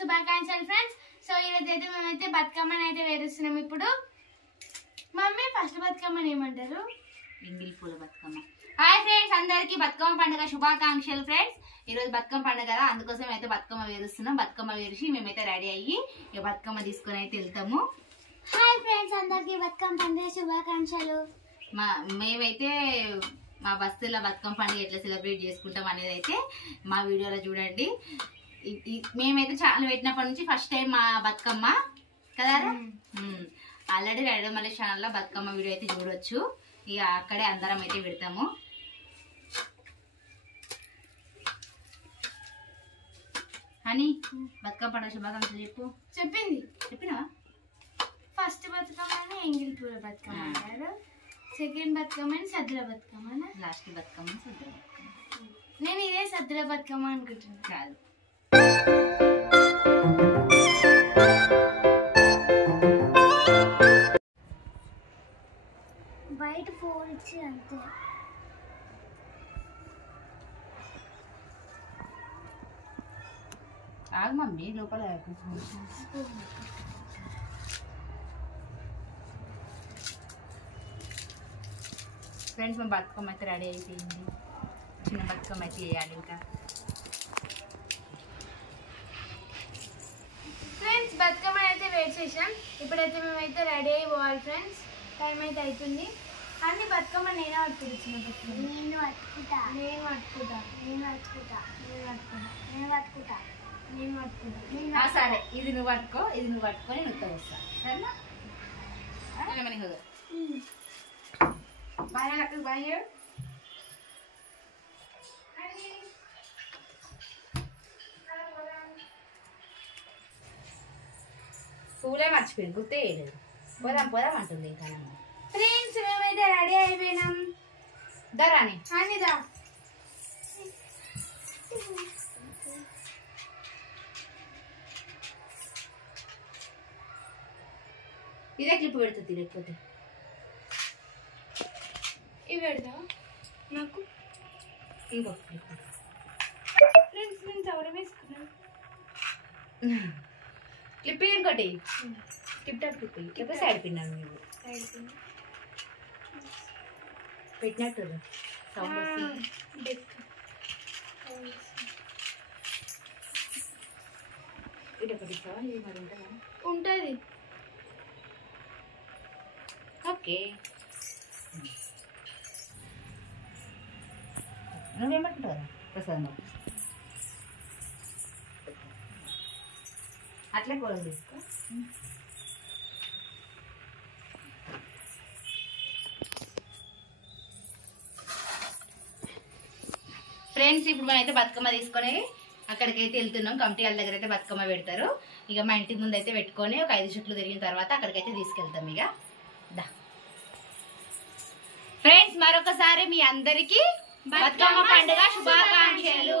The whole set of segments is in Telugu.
శుభాకాంక్షలు ఫ్రెండ్స్. సో ఈరోజు అయితే మేమైతే బతుకమ్మని అయితే వేరుస్తున్నాం. ఇప్పుడు మమ్మీ ఫస్ట్ బతుకమ్మని ఏమంటారు? ఎంగిలి పూల బతుకమ్మ. హాయ్ ఫ్రెండ్స్, అందరికి బతుకమ్మ పండుగ శుభాకాంక్షలు ఫ్రెండ్స్. ఈ రోజు బతుకమ్మ పండుగ కదా, అందుకోసం అయితే బతుకమ్మ వేరుస్తున్నాం. బతుకమ్మ వేసి మేమైతే రెడీ అయ్యి ఇక బతుకమ్మ తీసుకొని అయితే వెళ్తాము. హాయ్ ఫ్రెండ్స్, అందరికి బతుకమ్మ పండుగ శుభాకాంక్షలు. మేమైతే మా బస్తీలో బతుకమ్మ పండుగ ఎట్లా సెలబ్రేట్ చేసుకుంటాం అనేది అయితే మా వీడియోలో చూడండి. మేమైతే ఛానల్ పెట్టినప్పటి నుంచి ఫస్ట్ టైం మా బతుకమ్మ కదా. ఆల్రెడీ రెడమల్లి ఛానల్లో బతుకమ్మ వీడియో అయితే చూడొచ్చు. ఇక అక్కడే అందరం అయితే పెడతాము. అని బతుకమ్మ పండుగ శుభాకాంక్షలు చెప్పినావా? ఫస్ట్ బతుకమ్మని ఎంగిలి పూల బతుకమ్మ అంటారు. సెకండ్ బతుకమ్మని సద్దుల బతుకమ్మ. లాస్ట్ బతుకమ్మ సద్దుల బతుకమ్మ. నేను ఇదే సద్దుల బతుకమ్మ అనుకుంటున్నాను. కాదు, బయట ఫోన్ ఇచ్చి అంతే. ఆగు మమ్మీ, లోపల ఫ్రెండ్స్ మా బతుకమ్మ అయితే రెడీ అయిపోయింది. చిన్న బతుకమ్మ అయితే వేయాలి. ఇంకా ఫ్రెండ్స్ బతుకమ్మ అయితే వెయిట్ చేసాం. ఇప్పుడైతే మేమైతే రెడీ అయిపోవాలి ఫ్రెండ్స్. టైం అయితే అవుతుంది. అన్ని బతుకమ్మ నేనే పట్టుకుంటున్నా. నేను పట్టుకుంటా, నేను పట్టుకుంటా, నేను పట్టుకుంటా, నేను పట్టుకుంటా, నేను పట్టుకుంటా, నేను పట్టుకుంటా. సరే, ఇది నువ్వు పట్టుకో, ఇది నువ్వు పట్టుకొని నువ్వు వస్తా. సరేనా? బాయ్ అక్కడికి బాయ్. పూలే మర్చిపోయింది, గుర్తే వేయలేదు. పోదాం పోదాం అంటుంది. ఇంకా ఫ్రెండ్స్ మేమైతే రెడీ అయిపోయినాం. దరాని అనిదా ఇదే క్లిప్ పెడుతుంది. లేకపోతే ఇవి పెడదా నాకు ఇంకొక క్లిప్. ఫ్రెండ్స్ నేను చవరం వేసుకున్నాను. క్లిప్ ఇంకోటి క్లిప్ టాప్ క్లిప్ లేకపోతే సైడ్ పిన్నాను. నువ్వు పెట్టినట్టు సౌండ్ వస్తుంది. ఇది ఒకటి ఇస్తావా? ఇది మరి ఉంటుందా? ఉంటుంది. ఓకే, నువ్వేమంటావు కదా ప్రసాదం అట్లే కూరలు తీసుకో. ఫ్రెండ్స్ ఇప్పుడు మనం అయితే బతుకమ్మ తీసుకొని అక్కడికైతే వెళ్తున్నాం. కమిటీ వాళ్ళ దగ్గర అయితే బతుకమ్మ పెడతారు. ఇక మా ఇంటి ముందు అయితే పెట్టుకొని ఒక 5 చుట్లు తిరిగిన తర్వాత అక్కడికైతే తీసుకెళ్తాం. ఇక దా ఫ్రెండ్స్, మరొకసారి మీ అందరికి బతుకమ్మ పండుగ శుభాకాంక్షలు.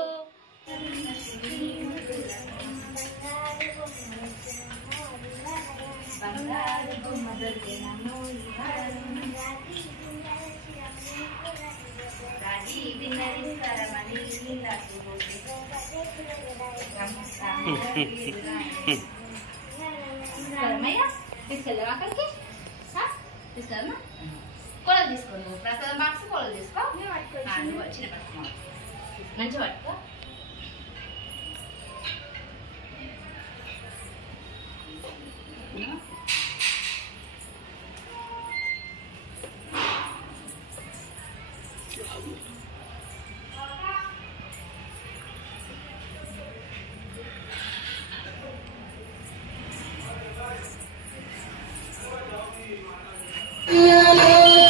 తీసుకెళ్దాం అక్కడికి. తీసుకెళ్దామా? కొలలు తీసుకో. నువ్వు ప్రసాదం బాక్స్ కొలలు తీసుకో. నువ్వు చిన్న పట్టుకో, మంచిగా పట్టుకో.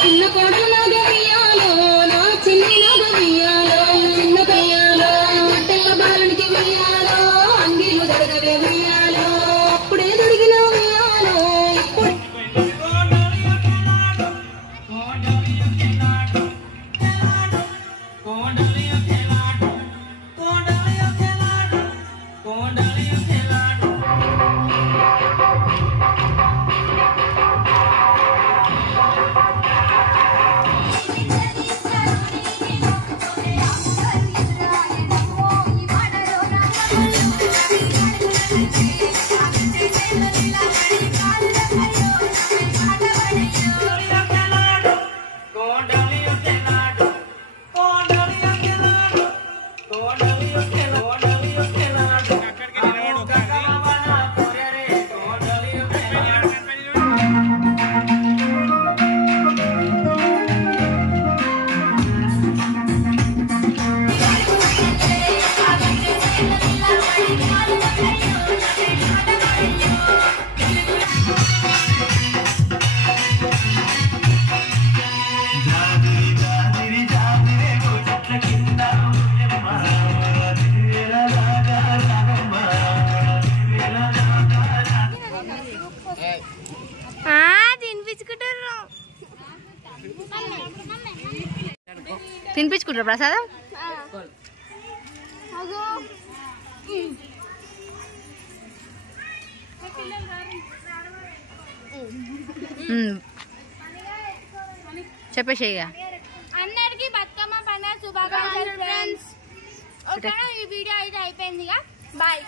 చిన్న కొడుకు నగవియాలో నా చిన్ని నగవియాలో చిన్న కయ్యాలో మట్టెల బాలునికి వెయ్యాలో అంగిలు దొరకవే వెయ్యాలో అప్పుడే దొరికిన వెయ్యాలో ఇప్పుడు పెట్టుకోవాలి ప్రసాదం. చెప్పేసి అందరికి బతుకమ్మ పండుగ శుభాకాంక్షలు ఫ్రెండ్స్. ఓకేనా, ఈ వీడియో అయితే అయిపోయింది. బాయ్.